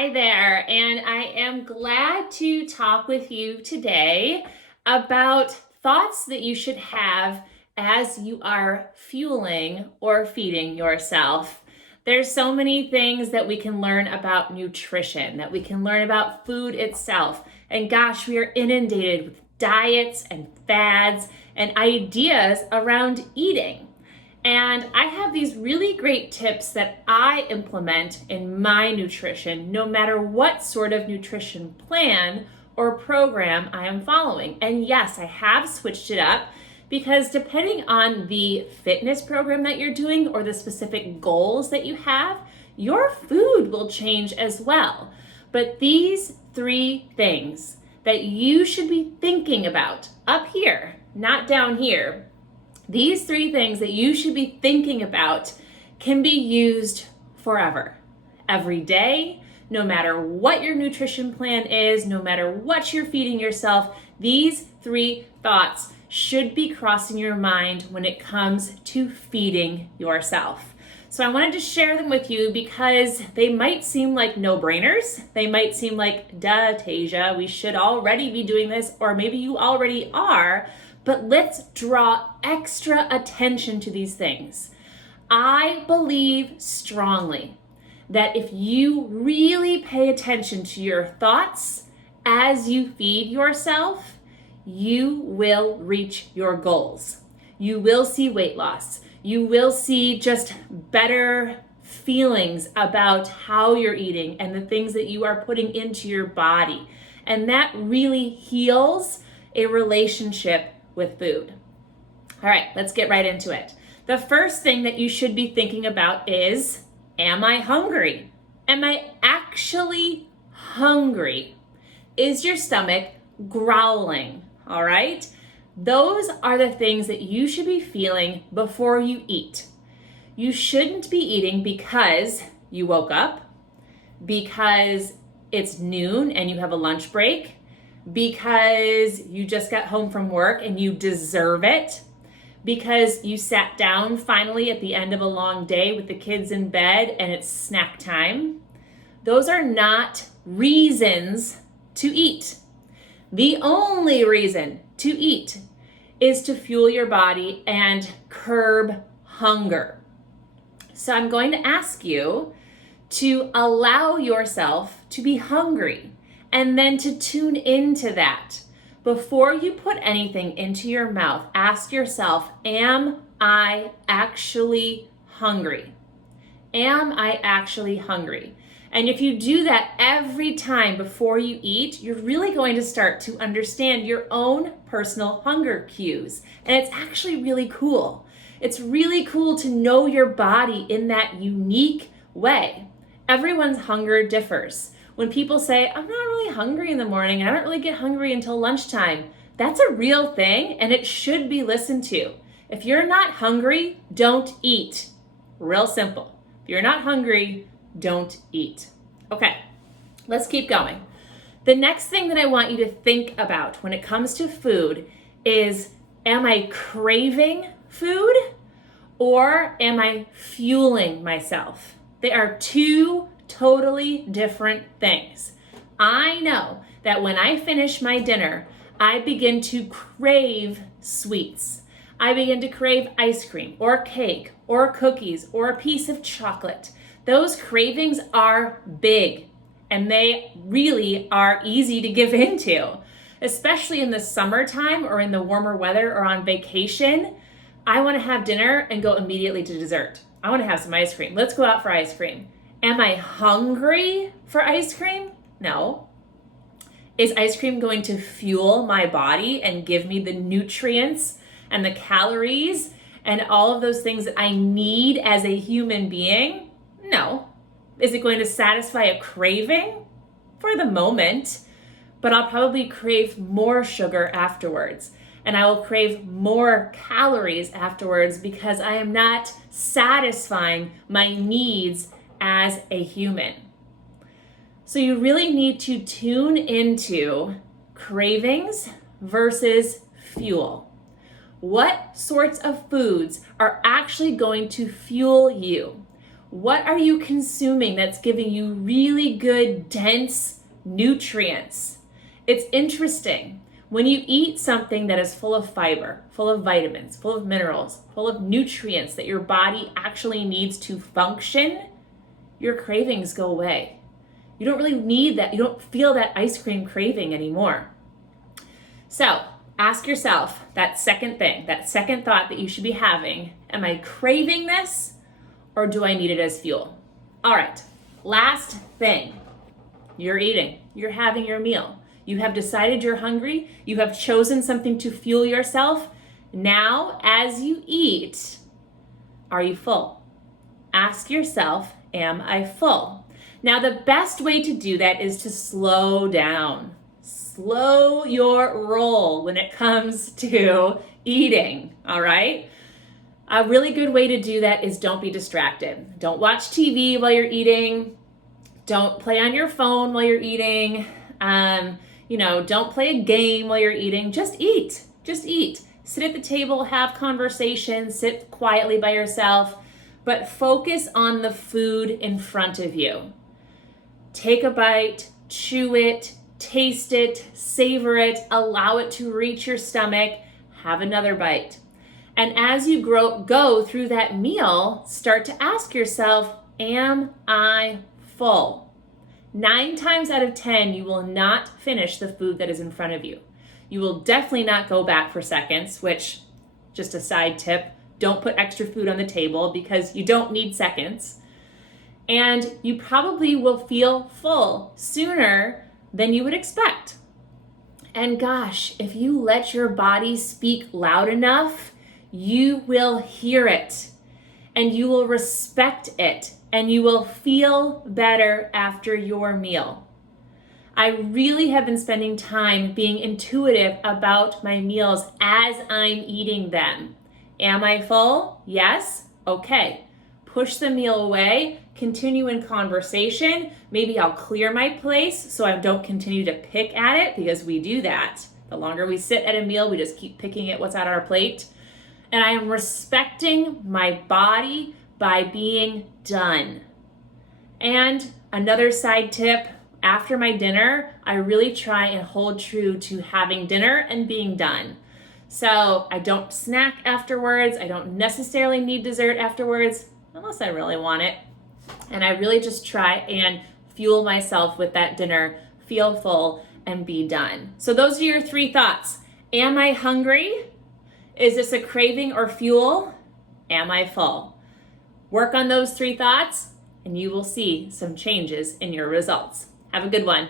Hi there, and I am glad to talk with you today about thoughts that you should have as you are fueling or feeding yourself. There's so many things that we can learn about nutrition, that we can learn about food itself. And gosh, we are inundated with diets and fads and ideas around eating. And I have these really great tips that I implement in my nutrition, no matter what sort of nutrition plan or program I am following. And yes, I have switched it up because depending on the fitness program that you're doing or the specific goals that you have, your food will change as well. But these three things that you should be thinking about up here, not down here, these three things that you should be thinking about can be used forever, every day, no matter what your nutrition plan is, no matter what you're feeding yourself. These three thoughts should be crossing your mind when it comes to feeding yourself. So I wanted to share them with you because they might seem like no-brainers. They might seem like, duh, Tasia, we should already be doing this, or maybe you already are. But let's draw extra attention to these things. I believe strongly that if you really pay attention to your thoughts as you feed yourself, you will reach your goals. You will see weight loss. You will see just better feelings about how you're eating and the things that you are putting into your body. And that really heals a relationship with food. All right, let's get right into it. The first thing that you should be thinking about is, am I hungry? Am I actually hungry? Is your stomach growling? All right? Those are the things that you should be feeling before you eat. You shouldn't be eating because you woke up, because it's noon and you have a lunch break, because you just got home from work and you deserve it, because you sat down finally at the end of a long day with the kids in bed and it's snack time. Those are not reasons to eat. The only reason to eat is to fuel your body and curb hunger. So I'm going to ask you to allow yourself to be hungry, and then to tune into that. Before you put anything into your mouth, ask yourself, am I actually hungry? Am I actually hungry? And if you do that every time before you eat, you're really going to start to understand your own personal hunger cues. And it's actually really cool. It's really cool to know your body in that unique way. Everyone's hunger differs. When people say, I'm not really hungry in the morning and I don't really get hungry until lunchtime, that's a real thing and it should be listened to. If you're not hungry, don't eat. Real simple. If you're not hungry, don't eat. Okay, let's keep going. The next thing that I want you to think about when it comes to food is, am I craving food or am I fueling myself? They are two totally different things. I know that when I finish my dinner, I begin to crave sweets. I begin to crave ice cream or cake or cookies or a piece of chocolate. Those cravings are big and they really are easy to give into, especially in the summertime or in the warmer weather or on vacation. I want to have dinner and go immediately to dessert. I want to have some ice cream. Let's go out for ice cream. Am I hungry for ice cream? No. Is ice cream going to fuel my body and give me the nutrients and the calories and all of those things that I need as a human being? No. Is it going to satisfy a craving? For the moment, but I'll probably crave more sugar afterwards. And I will crave more calories afterwards because I am not satisfying my needs as a human. So you really need to tune into cravings versus fuel. What sorts of foods are actually going to fuel you? What are you consuming that's giving you really good, dense nutrients? It's interesting. When you eat something that is full of fiber, full of vitamins, full of minerals, full of nutrients that your body actually needs to function, your cravings go away. You don't really need that. You don't feel that ice cream craving anymore. So ask yourself that second thing, that second thought that you should be having. Am I craving this or do I need it as fuel? All right, last thing. You're eating. You're having your meal. You have decided you're hungry. You have chosen something to fuel yourself. Now, as you eat, are you full? Ask yourself, am I full? Now, the best way to do that is to slow down. Slow your roll when it comes to eating, all right? A really good way to do that is don't be distracted. Don't watch TV while you're eating. Don't play on your phone while you're eating. Don't play a game while you're eating. Just eat. Just eat. Sit at the table, have conversations, sit quietly by yourself, but focus on the food in front of you. Take a bite, chew it, taste it, savor it, allow it to reach your stomach, have another bite. And as you go through that meal, start to ask yourself, am I full? 9 times out of 10, you will not finish the food that is in front of you. You will definitely not go back for seconds, which, just a side tip, don't put extra food on the table because you don't need seconds. And you probably will feel full sooner than you would expect. And gosh, if you let your body speak loud enough, you will hear it and you will respect it and you will feel better after your meal. I really have been spending time being intuitive about my meals as I'm eating them. Am I full? Yes? Okay. Push the meal away, continue in conversation. Maybe I'll clear my place so I don't continue to pick at it, because we do that. The longer we sit at a meal, we just keep picking at what's on our plate. And I am respecting my body by being done. And another side tip, after my dinner, I really try and hold true to having dinner and being done. So I don't snack afterwards. I don't necessarily need dessert afterwards, unless I really want it. And I really just try and fuel myself with that dinner, feel full, and be done. So those are your 3 thoughts. Am I hungry? Is this a craving or fuel? Am I full? Work on those 3 thoughts and you will see some changes in your results. Have a good one.